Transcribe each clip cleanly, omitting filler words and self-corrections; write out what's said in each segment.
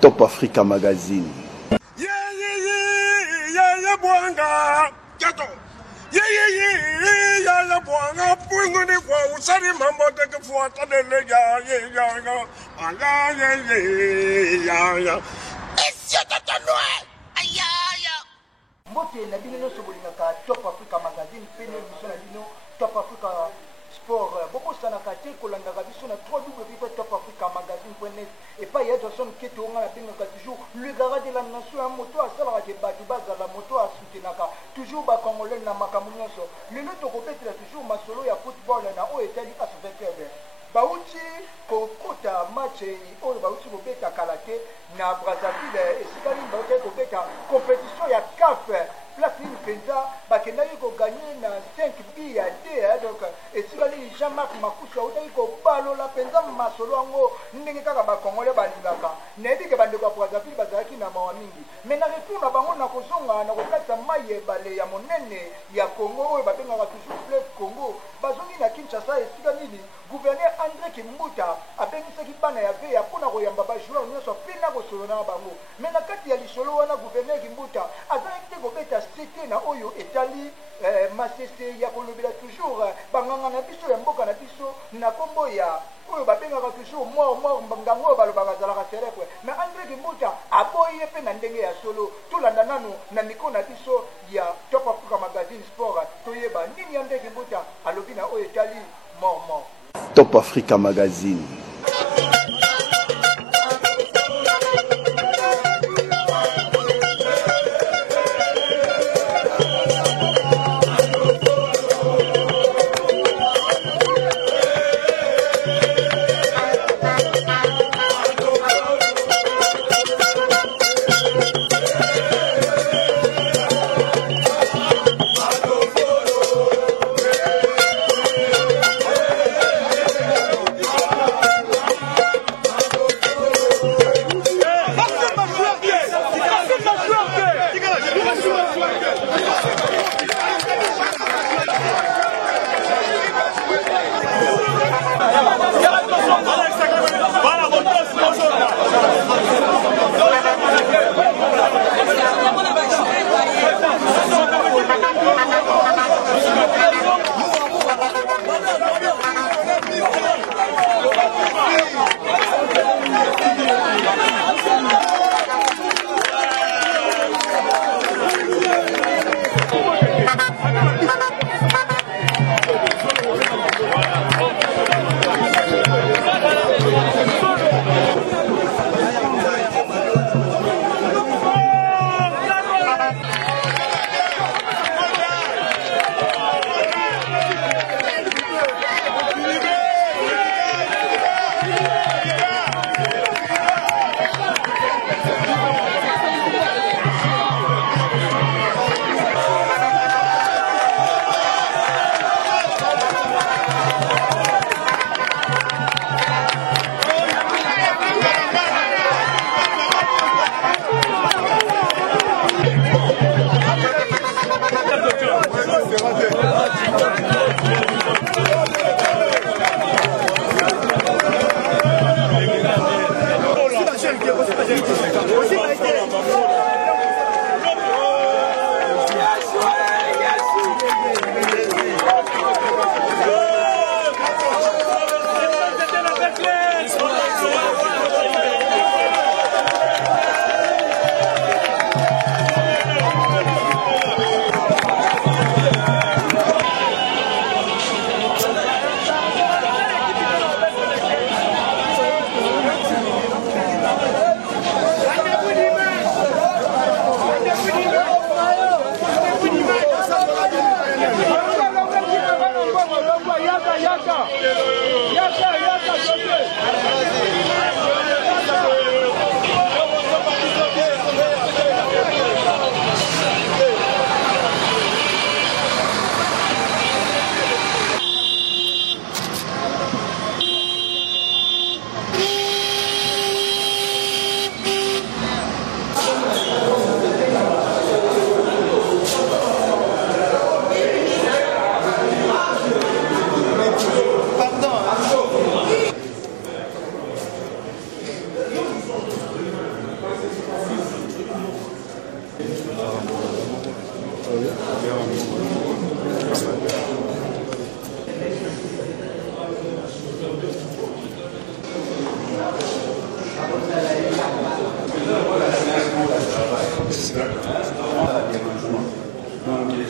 Top Africa Magazine. Mbote na bino sobolingaka Top Africa Magazine pene biso na bino Top Africa Sport boko sana kate kolandaka biso na www.topafricamagazine.net et pas ya Johnson Keto on a bingaka toujours le garage de la nation en moto à sala ke batu baza la moto à soutenaka toujours ba congolais na makambo nyonso lelo to kopetela toujours masolo ya football na o etali asvekebe bauti kokota match oyo bauti kobeta kalate na Brazzaville esikali bauti kobeta compétition ya CAF place une penza bakendaki koganye na 5 bi ya d donc esikali Jean-Marc Makusa otaki kobalola penza masolo yango ndenge kaka bakongole balingaka nayebi ke bandeko ya Brazzaville bazalaki na mawa mingi mais na retour na bango na kozonga na kokatisa mai ebale ya monene ya Congo oyo babengaka toujours fleuve Congo bazongi na Kinshasa esika nini gouverneur André Kimbuta abengisaki bana ya veya mpona koyamba bajoueur nyonso mpe na kosolo na bango mais na kati ya lisolo wana gouverneur Kimbuta azalaki te kobeta sete na oyo etali masese ya kolobela toujours banganga na biso ya mboka na biso na kombo ya oyo babengaka toujours mort ngango oyo balobaka azalaka célèbre mais André Kimbuta aboyi ye mpe na ndenge ya solo tolanda nanu na mikro na biso ya Top Africa Magazine Sport toyeba nini André Kimbuta alobi na oyo etali mort Top Africa Magazine.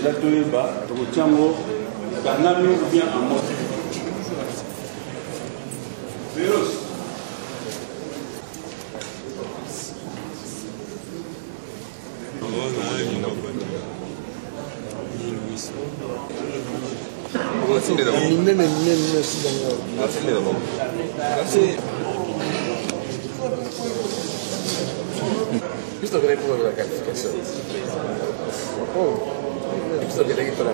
déjà toyeba tokotiango kanami ou bien en mode virus. Visto che lei pure la cazzo. Oh, visto che lei la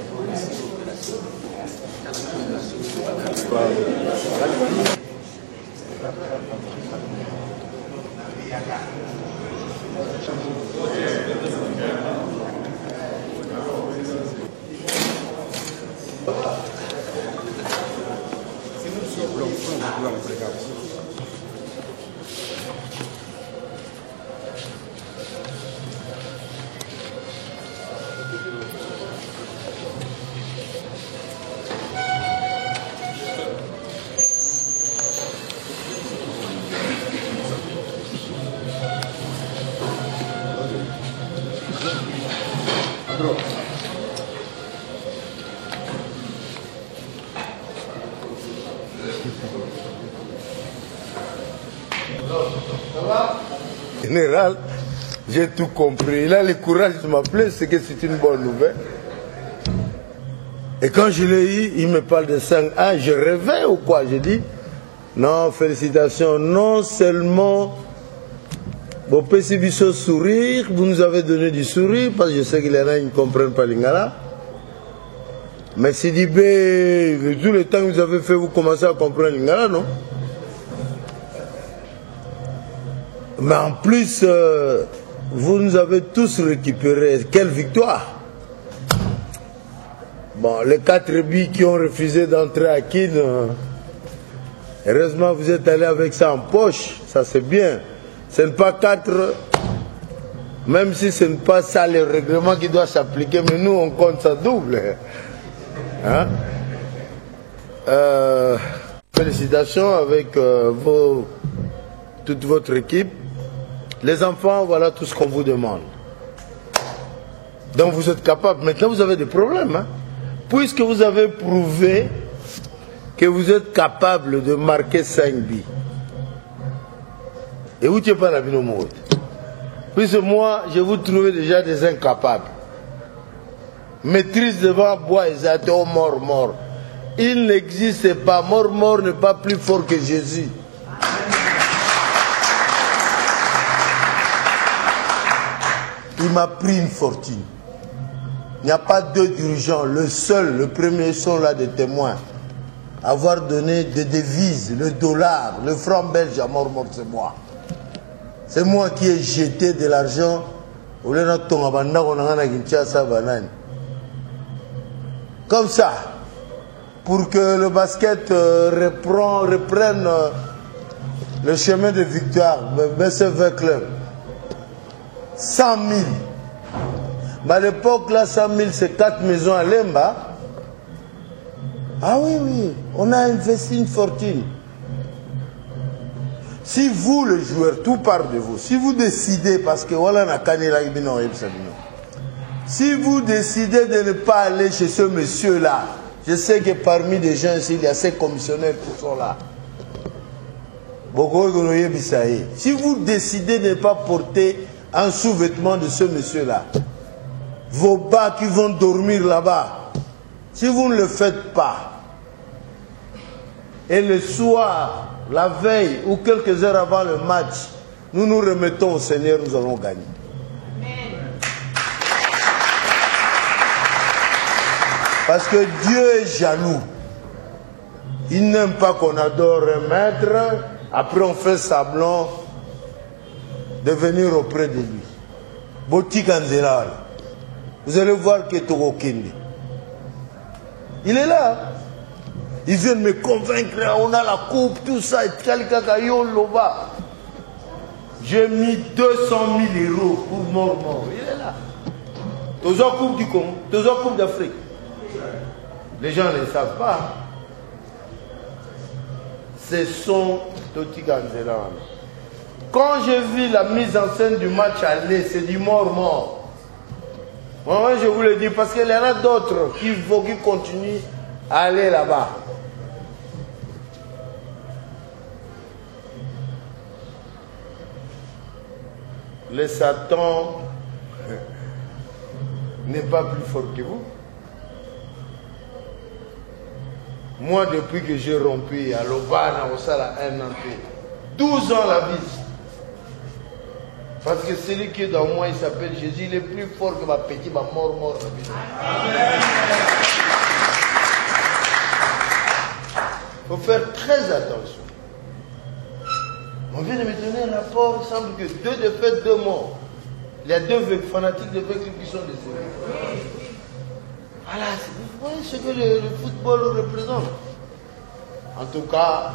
Général, j'ai tout compris. Il a le courage de m'appeler, c'est que c'est une bonne nouvelle. Et quand je l'ai eu, il me parle de 5A, je rêvais ou quoi? J'ai dit, non, félicitations, non seulement vos petits bisous sourire, vous nous avez donné du sourire, parce que je sais qu'il y en a qui ne comprennent pas l'ingala. Mais Sidibé, tout le temps que vous avez fait, vous commencez à comprendre l'ingala, non? Mais en plus, vous nous avez tous récupéré. Quelle victoire! Bon, les 4 billes qui ont refusé d'entrer à Kin, heureusement vous êtes allé avec ça en poche, ça c'est bien. Ce n'est pas 4, même si ce n'est pas ça le règlement qui doit s'appliquer, mais nous on compte ça double. Hein? Félicitations avec toute votre équipe. Les enfants, voilà tout ce qu'on vous demande. Donc vous êtes capables. Maintenant vous avez des problèmes. Hein? Puisque vous avez prouvé que vous êtes capable de marquer 5 billes. Et vous n'êtes pas la vie au monde. Puisque moi, je vous trouvais déjà des incapables. Maîtrise devant bois et zato, mort. Il n'existe pas. Mort n'est pas plus fort que Jésus. Il m'a pris une fortune. Il n'y a pas 2 dirigeants. Le seul, le premier sont là des témoins. Avoir donné des devises, le dollar, le franc belge à mort, c'est moi. C'est moi qui ai jeté de l'argent. Comme ça, pour que le basket reprenne le chemin de victoire, BCV Club. 100 000. Mais à l'époque, là, 100 000, c'est 4 maisons à Lemba. Ah oui, on a investi une fortune. Si vous, le joueur, tout part de vous, si vous décidez, parce que voilà, si vous décidez de ne pas aller chez ce monsieur-là, je sais que parmi les gens ici, il y a ces commissionnaires qui sont là. Si vous décidez de ne pas porter un sous-vêtement de ce monsieur-là, vos bas qui vont dormir là-bas, si vous ne le faites pas, et le soir, la veille ou quelques heures avant le match, nous nous remettons au Seigneur, nous allons gagner. Parce que Dieu est jaloux. Il n'aime pas qu'on adore un maître, après on fait semblant de venir auprès de lui. Boti Kanzelal. Vous allez voir que Togo Kende. Il est là. Il vient de me convaincre, on a la coupe, tout ça, et Loba. J'ai mis 200 000 € pour mort. Il est là. Toujours coupe du Congo, toujours coupe d'Afrique. Les gens ne le savent pas. Ce sont Toti Kanzelal. Quand j'ai vu la mise en scène du match aller, c'est du mort. Moi, je vous le dis parce qu'il y en a d'autres qui continuent à aller là-bas. Le Satan n'est pas plus fort que vous. Moi, depuis que j'ai rompu à l'Obana, au Sala, 1 an, 12 ans la vie. Parce que celui qui est dans moi, il s'appelle Jésus, il est plus fort que ma petite, ma mort. Il faut faire très attention. On vient de me donner un rapport, il semble que 2 défaites, 2 morts. Il y a 2 fanatiques de clubs qui sont décédés. Voilà, vous voyez ce que le football représente. En tout cas,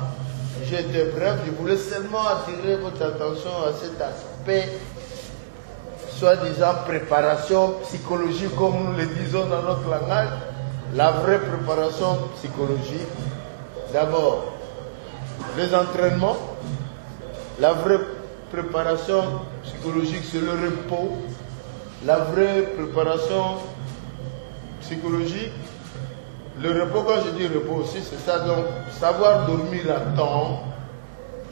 j'ai été bref, je voulais seulement attirer votre attention à cet aspect, soi-disant préparation psychologique, comme nous le disons dans notre langage. La vraie préparation psychologique, d'abord, les entraînements. La vraie préparation psychologique, c'est le repos. La vraie préparation psychologique, le repos, quand je dis repos aussi, c'est ça, donc savoir dormir à temps,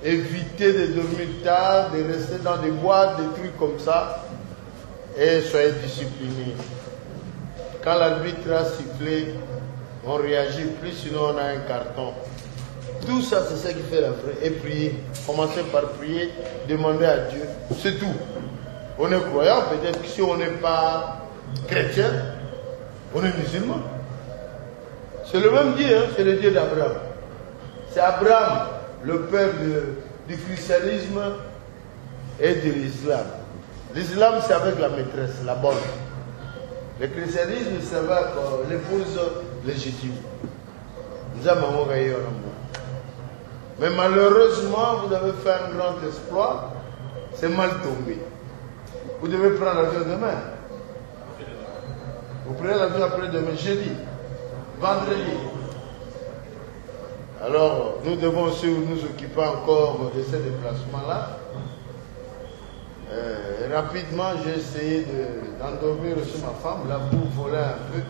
éviter de dormir tard, de rester dans des boîtes, des trucs comme ça, et soyez disciplinés. Quand l'arbitre a sifflé, on réagit plus, sinon on a un carton. Tout ça, c'est ça qui fait la vraie. Et prier. Commencez par prier, demander à Dieu. C'est tout. On est croyant, peut-être que si on n'est pas chrétien, on est musulman. C'est le même Dieu, hein? C'est le Dieu d'Abraham. C'est Abraham, le père du christianisme et de l'islam. L'islam, c'est avec la maîtresse, la bonne. Le christianisme, c'est avec l'épouse légitime. Nous avons envoyé un amour. Mais malheureusement, vous avez fait un grand exploit, c'est mal tombé. Vous devez prendre l'avion demain. Vous prenez l'avion après-demain, jeudi, vendredi. Alors, nous devons aussi nous occuper encore de ces déplacements-là. Rapidement, j'ai essayé d'endormir aussi ma femme, là, pour voler un peu.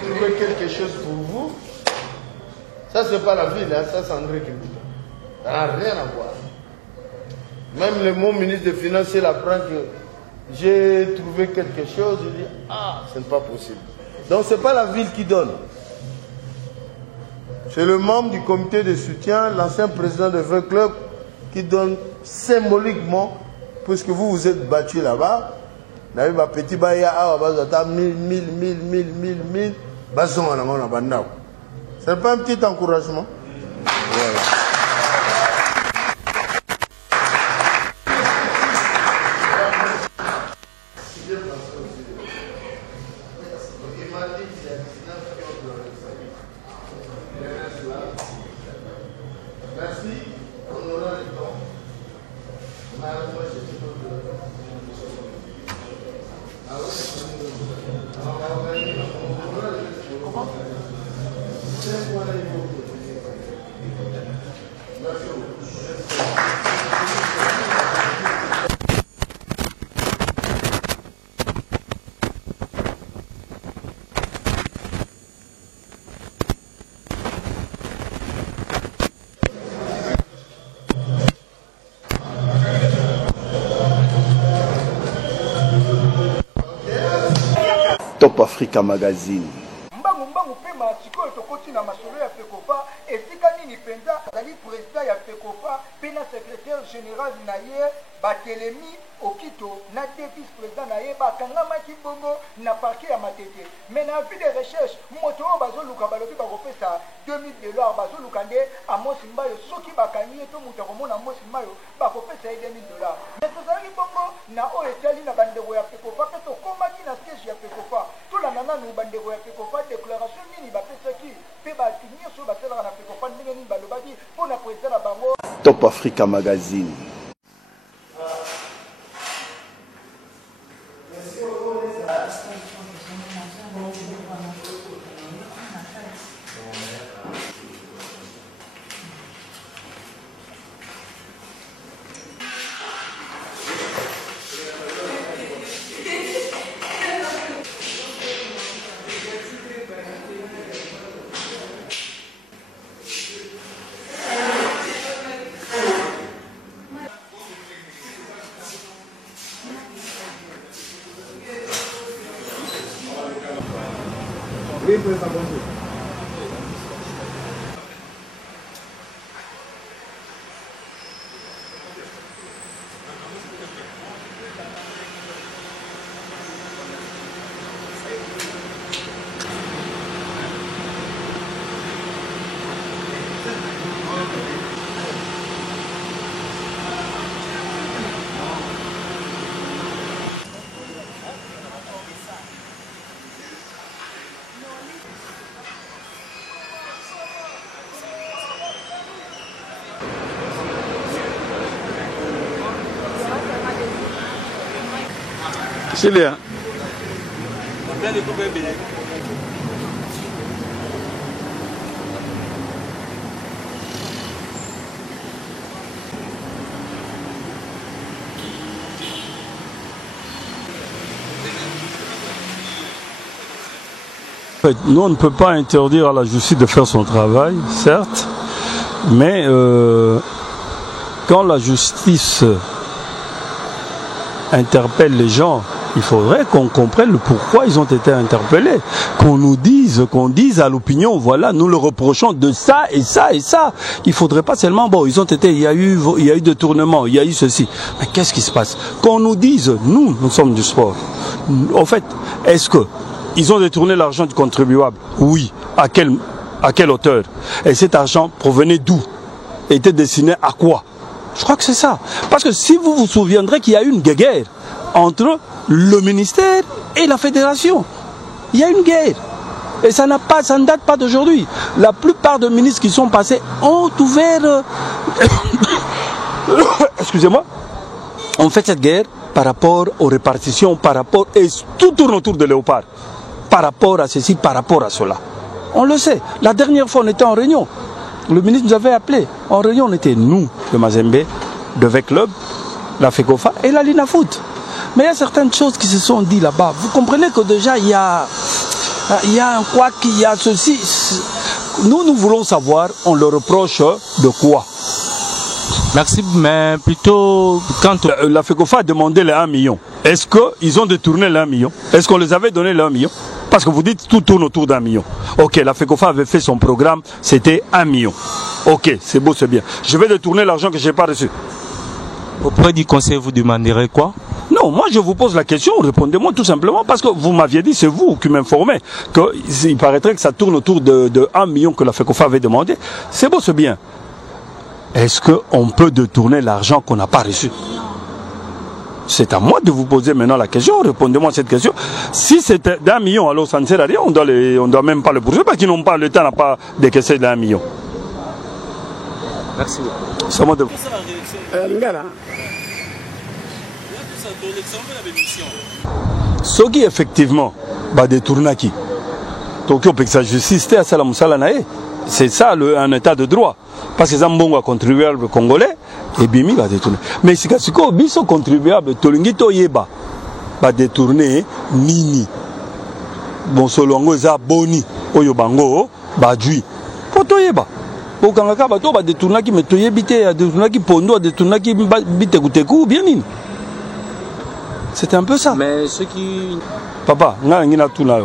Trouver quelque chose pour vous. Ça, c'est pas la ville, hein, ça, c'est André qui me dit. Ça n'a rien à voir. Même le mot ministre des Finances, il apprend que j'ai trouvé quelque chose, je dis, ah, ce n'est pas possible. Donc, ce n'est pas la ville qui donne. C'est le membre du comité de soutien, l'ancien président de 20 clubs, qui donne symboliquement, puisque vous vous êtes battu là-bas, vous avez petit baya, 1000, ce n'est pas un petit encouragement. Voilà. Top Africa Magazine. mbangu pema sikoyo tokoti na masolo ya FECOFA esika nini penza azali président ya FECOFA pe na secrétaire général na ye batelemi okito na vice président na ye bakangamaki bongo na parquet ya Matete. Mais na vie de recherche moto oyo bazoluka balobi bakopesa 2000 $ bazoluka nde Amos Mbayo soki bakangi ye to moto akomona Amos Mbayo bakopesa ye 2000 $. Mais tozalaki bongo na oyo etali na bandeko ya FECOFA pe tokomaki na siège ya FECOFA tolanda nanu bandeko ya FECOFA déclaration nini bapesaki pe bato nyonso basalaka na FECOFA ndenge nini balobaki mpo na président na bango. Top Africa Magazine. C'est bien. Nous, on ne peut pas interdire à la justice de faire son travail, certes, mais quand la justice interpelle les gens, il faudrait qu'on comprenne le pourquoi ils ont été interpellés, qu'on nous dise, qu'on dise à l'opinion, voilà, nous le reprochons de ça et ça et ça. Il ne faudrait pas seulement, bon, ils ont été, il y a eu détournement, il y a eu ceci. Mais qu'est-ce qui se passe? Qu'on nous dise, nous sommes du sport. En fait, est-ce que ils ont détourné l'argent du contribuable? Oui. À quelle hauteur? Et cet argent provenait d'où? Était destiné à quoi? Je crois que c'est ça. Parce que si vous vous souviendrez qu'il y a eu une guerre entre le ministère et la fédération. Il y a une guerre. Et ça ne date pas d'aujourd'hui. La plupart des ministres qui sont passés ont ouvert... Excusez-moi. On fait cette guerre par rapport aux répartitions, par rapport... Et tout tourne autour de Léopard. Par rapport à ceci, par rapport à cela. On le sait. La dernière fois, on était en réunion. Le ministre nous avait appelé. En réunion, on était nous, le Mazembe, de V-Club, la FECOFA et la Linafoot. Mais il y a certaines choses qui se sont dites là-bas. Vous comprenez que déjà, il y a un quoi, qu'il y a ceci. Nous voulons savoir, on le reproche de quoi? Merci, mais plutôt quand... La FECOFA a demandé les 1 million. Est-ce qu'ils ont détourné les 1 million? Est-ce qu'on les avait donné les 1 million? Parce que vous dites tout tourne autour d'1 million. Ok, la FECOFA avait fait son programme, c'était 1 million. Ok, c'est beau, c'est bien. Je vais détourner l'argent que je n'ai pas reçu. Auprès du conseil, vous demanderez quoi? Non, moi je vous pose la question, répondez-moi tout simplement, parce que vous m'aviez dit, c'est vous qui m'informez, qu'il paraîtrait que ça tourne autour de 1 million que la FECOFA avait demandé. C'est beau, c'est bien. Est-ce qu'on peut détourner l'argent qu'on n'a pas reçu? C'est à moi de vous poser maintenant la question, répondez-moi à cette question. Si c'est d'1 million, alors ça ne sert à rien, on doit même pas le poursuivre, parce qu'ils n'ont pas, l'État n'a pas décaissé d'1 million. Merci beaucoup. C'est à moi de vous. Ce qui effectivement va détourner qui? Tokyo Pexa Justice, c'est ça un état de droit. Parce que les gens contribuables congolais, et Bimi va détourner. Mais si vous biso contribuable, Tolingi Toyeba va détourner Nini. Bon, selon eux, Boni, Oyobango, Badjui. Pour Toyeba. Pour Kangaka, Bato va détourner qui me Toyebite, a détourner qui Pondo, a détourner qui Bitekuteku, bien Nini. C'est un peu ça. Mais ce qui... Papa, n'a tout là.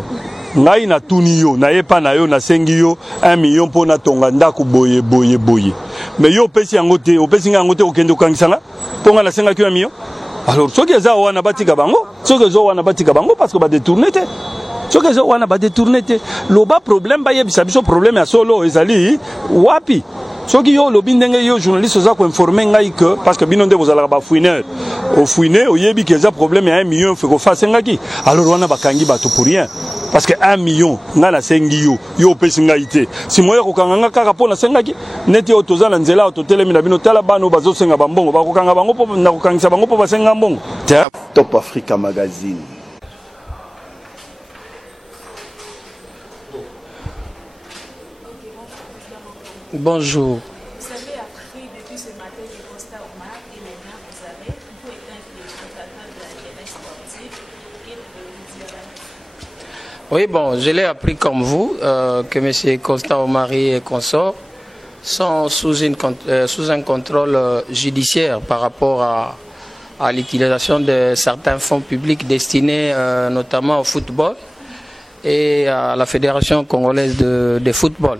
Ngai na tuni yo, na yepa na yo, na sengi yo, 1 million pour na tonga ndako boye. Mais yo pesi angote, opesi nga angote okende okangisanga, ponga na senga ki 1 million. Alors, ceux qui ont wana batika bango, parce que ba détourner te. Ceux qui ont wana ba détourner te. Loba problème ba yebisa biso problème ya solo ezali wapi. Ceux qui ont lobby ndenge yo journaliste za ko informer ngai que parce que binonde bozala ba fouineur. Au fouiner, au yebi que za problème ya 1 million faut ko fasse ngaki. Alors wana bakangi bato pour rien. Parce que 1 million, nga na sengi yo pesi ngai te. Si moya ko kanga kaka pona sengaki, neti otoza na nzela ototelemi na bino tala bano bazo senga bambongo, ba ko kanga bango po na ko kangisa bango po ba senga mbongo. Top Africa Magazine. Bonjour. Vous avez appris depuis ce matin du constat Omar et maintenant vous avez été un téléspectateur de la jeunesse sportive. Qu'est-ce que vous direz? Oui, bon, je l'ai appris comme vous que M. Constant Omari et consorts sont sous un contrôle judiciaire par rapport à l'utilisation de certains fonds publics destinés notamment au football. et à la Fédération congolaise de football.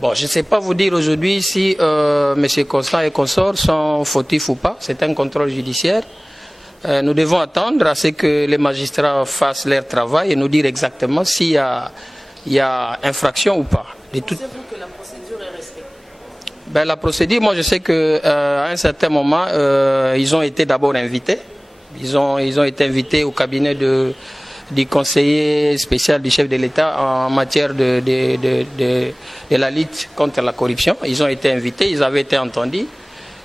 Bon, je ne sais pas vous dire aujourd'hui si M. Constant et consorts sont fautifs ou pas. C'est un contrôle judiciaire. Nous devons attendre à ce que les magistrats fassent leur travail et nous dire exactement s'il y a infraction ou pas. Pensez-vous que la procédure est respectée? Ben, la procédure, moi je sais qu'à un certain moment, ils ont été d'abord invités. Ils ont été invités au cabinet du conseiller spécial du chef de l'État en matière de la lutte contre la corruption. Ils ont été invités, ils avaient été entendus.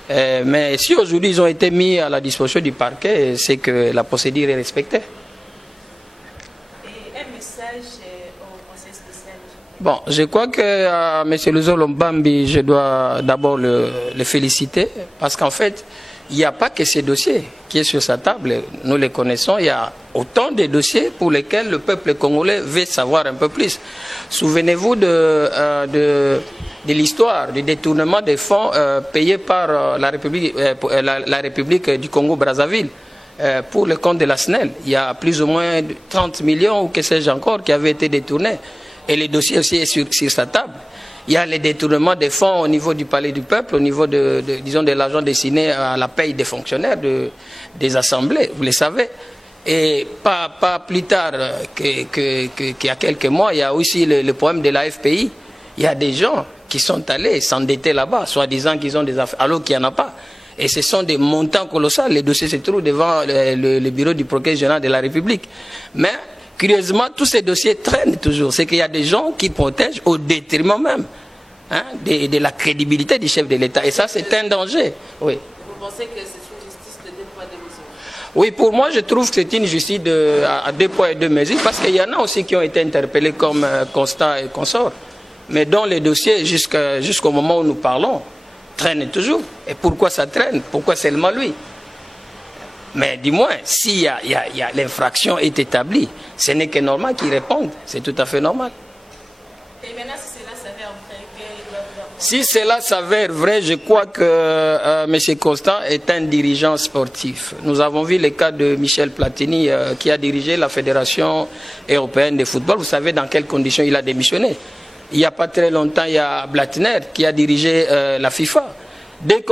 Mais si aujourd'hui ils ont été mis à la disposition du parquet, c'est que la procédure est respectée. Et un message au conseil spécial? Bon, je crois que M. Luzolo Mbambi, je dois d'abord le féliciter parce qu'en fait, il n'y a pas que ces dossiers qui sont sur sa table. Nous les connaissons. Il y a autant de dossiers pour lesquels le peuple congolais veut savoir un peu plus. Souvenez-vous de l'histoire du détournement des fonds payés par la République du Congo-Brazzaville pour le compte de la SNEL. Il y a plus ou moins 30 millions ou que sais-je encore qui avaient été détournés. Et les dossiers aussi sont sur sa table. Il y a les détournements des fonds au niveau du Palais du Peuple, au niveau disons, de l'argent destiné à la paye des fonctionnaires des assemblées, vous le savez. Et pas plus tard qu'il y a quelques mois, il y a aussi le problème de la FPI. Il y a des gens qui sont allés s'endetter là-bas, soi-disant qu'ils ont des affaires, alors qu'il n'y en a pas. Et ce sont des montants colossaux. Les dossiers se trouvent devant le bureau du procureur général de la République. Mais curieusement, tous ces dossiers traînent toujours. C'est qu'il y a des gens qui protègent au détriment même de la crédibilité du chef de l'État. Et ça, c'est un danger. Oui. Vous pensez que c'est une justice de deux poids, deux mesures? Oui, pour moi, je trouve que c'est une justice à deux poids et deux mesures, parce qu'il y en a aussi qui ont été interpellés comme Constant et consorts. Mais dans les dossiers, jusqu'au moment où nous parlons, traînent toujours. Et pourquoi ça traîne? Pourquoi seulement lui? Mais du moins, si l'infraction est établie, ce n'est que normal qu'ils répondent. C'est tout à fait normal. Et maintenant, si cela s'avère vrai, quel doit vous avoir? Si cela s'avère vrai, je crois que M. Constant est un dirigeant sportif. Nous avons vu le cas de Michel Platini qui a dirigé la Fédération européenne de football. Vous savez dans quelles conditions il a démissionné. Il n'y a pas très longtemps, il y a Blattner qui a dirigé la FIFA. Dès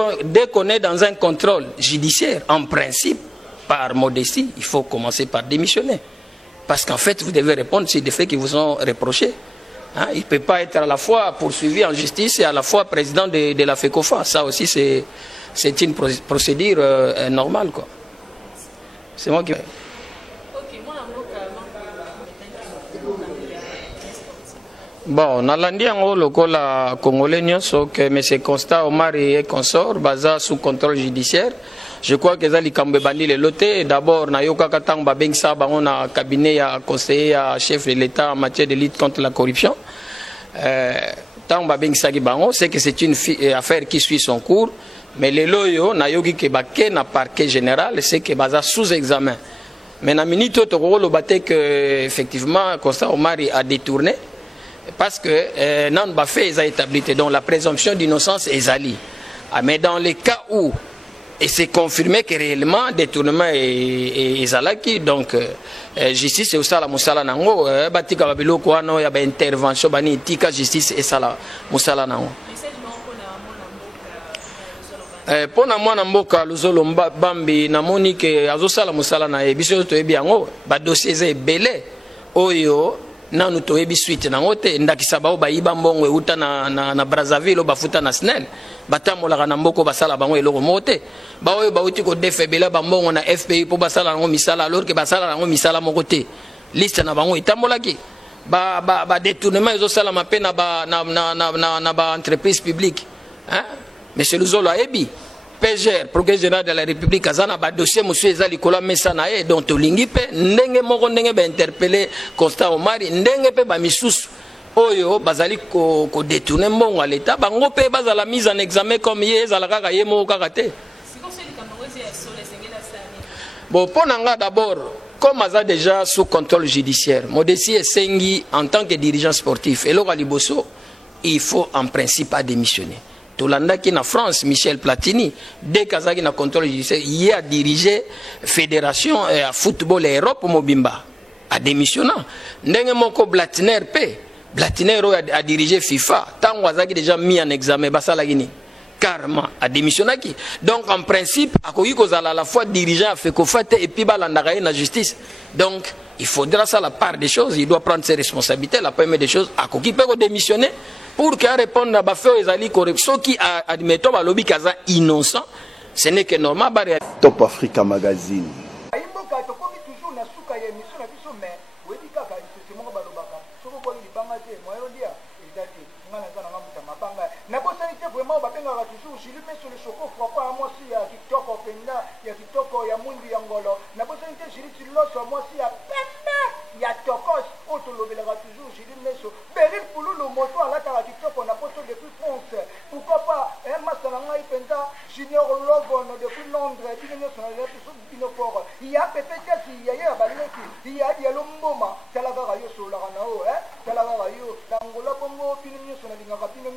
qu'on est dans un contrôle judiciaire, en principe, par modestie, il faut commencer par démissionner. Parce qu'en fait, vous devez répondre sur des faits qui vous sont reprochés. Il ne peut pas être à la fois poursuivi en justice et à la fois président de la FECOFA. Ça aussi, c'est une procédure normale, quoi. C'est moi qui... Bon, nalandi yango lokola congolais nyonso que M. Constant Omari et consorts baza sous contrôle judiciaire. Je crois que ça likambe bandi le loté. D'abord, na yoka katang babengsa bango na cabinet ya conseiller ya chef de l'État en matière de lutte contre la corruption. Tang babengsa ki bango, c'est que c'est une affaire qui suit son cours. Mais le loyo na yoki ke baké na parquet général, c'est que baza sous examen. Mais na minute to lo baté que effectivement Constant Omari a détourné. Parce que non ba fait est établi, donc la présomption d'innocence est ali. Mais dans les cas où et c'est confirmé que réellement détournement est zalaki, donc justice est aussi la musala nango batika babiloko wana ya ba intervention bani tika justice et sala musala nango. Pona mwana mboka Luzolo Mbambi namoni ke azosala musala na biso to yebi yango ba dossiers ebele oyo nanu toyebi suite nango te ndakisa bao bayiba mbongo euta na Brazzaville bafuta na SNEL batamolaka na mboko basala bango eloko moko te baoyo bauti kodefebela bambongo na FPI po basala nango misala alors que basala nango misala moko te liste na bango itambolaki ba détournement ezosalama mpe na ba entreprise publique Monsieur Luzolo ayebi PGR, procureur général de la République, azana ba dossier monsieur ezali kola mesa na ye donc tolingi pe ndenge moko ndenge ba interpeller Constant Omari ndenge pe ba misusu oyo bazali ko détourner mbongo à l'état bango pe bazala mise en examen comme ye ezala kaka ye moko kaka te. Bon pour nanga d'abord comme aza déjà sous contrôle judiciaire modestie esengi en tant que dirigeant sportif et loko liboso il faut en principe pas démissionner. Tolandaki na France, Michel Platini, dès Kazaki na contrôle judiciaire, il a dirigé Fédération football Europe Mobimba. a démissionné. Ndenge moko Blatner P. Blatner a dirigé FIFA. Tant Wazaki déjà mis en examen, Basala Guinée. Carrément, a démissionné. Donc en principe, à la fois dirigeant à Fekofate et puis Balandagaï la justice. Donc il faudra ça la part des choses. Il doit prendre ses responsabilités, la première des choses. À qui peut démissionner pour qu'il réponde à Bafé aux Ali corruption qui admettons à lobby Kaza innocent. Ce n'est que normal. Top Africa Magazine. Vraiment, toujours, je lui mets sur le choco, pourquoi moi si il y a TikTok au Penda, il y a TikTok, il y a Mundi Angolo. La possibilité, je lui dis, moi si il y a Penda, il y a Tokos, on te le toujours, je lui mets sur Beril Poulou, le moto, à la TikTok, on a posté depuis France. Pourquoi pas, un Massalanga Penda, Junior Logon, depuis Londres, il y a peut-être, il y a Baleki, il y a Lomboma, Talagarayo sur la Ranao, Talagarayo, Angola Bongo, Pinimio sur la Lingapino.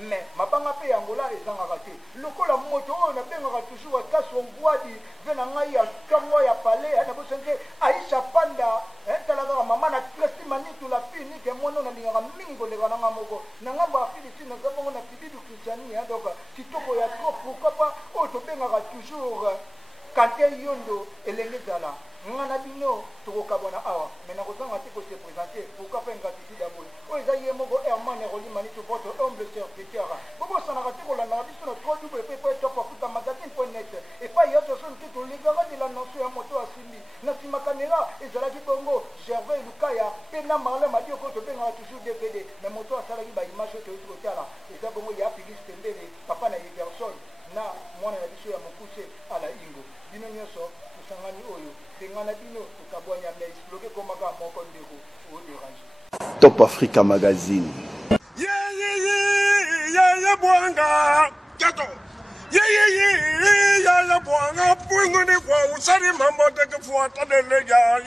Mais ma panga pe Angola est en raté. Le coup la moto on a bien toujours à son bois dit venanga ya kamwa ya palais na bosenge Aisha Panda talaga mama na testimony to la fini que moi non na linga mingo le kana moko na ngamba afili tina za bongo na bibidu Kristiani donc kitoko ya trop pourquoi pas o to benga toujours Kanté Yondo elengezala ngana bino to kabona awa mais na kozanga tiko se présenter pourquoi pas ngati d'abord Herman et Roli Manito, votre humble serviteur. Bobo Sanarati, on a vu sur notre www.topafutamagazine.net. Et pas hier, ce sont les gars de la nation à moto à Simi. Nassima Kanera, et Zalagi Bongo, Gervais Lukaya, Pena Marlem a dit que tu peux toujours DVD. Mais moto à Salagi, image que tu as là. Et ça, Bongo, il y a Pilis Tembele, papa n'a eu personne. Na, moi, on a dit à mon coucher à la Ingo. Dino Nyoso, Sangani Oyo, Tengana Dino, Kabonia, mais exploqué comme un gars, mon condéro, ou dérange. Top Africa Magazine. Bwanga Gato. Bwanga Punguni kwa usari mambo teke fuata dele ya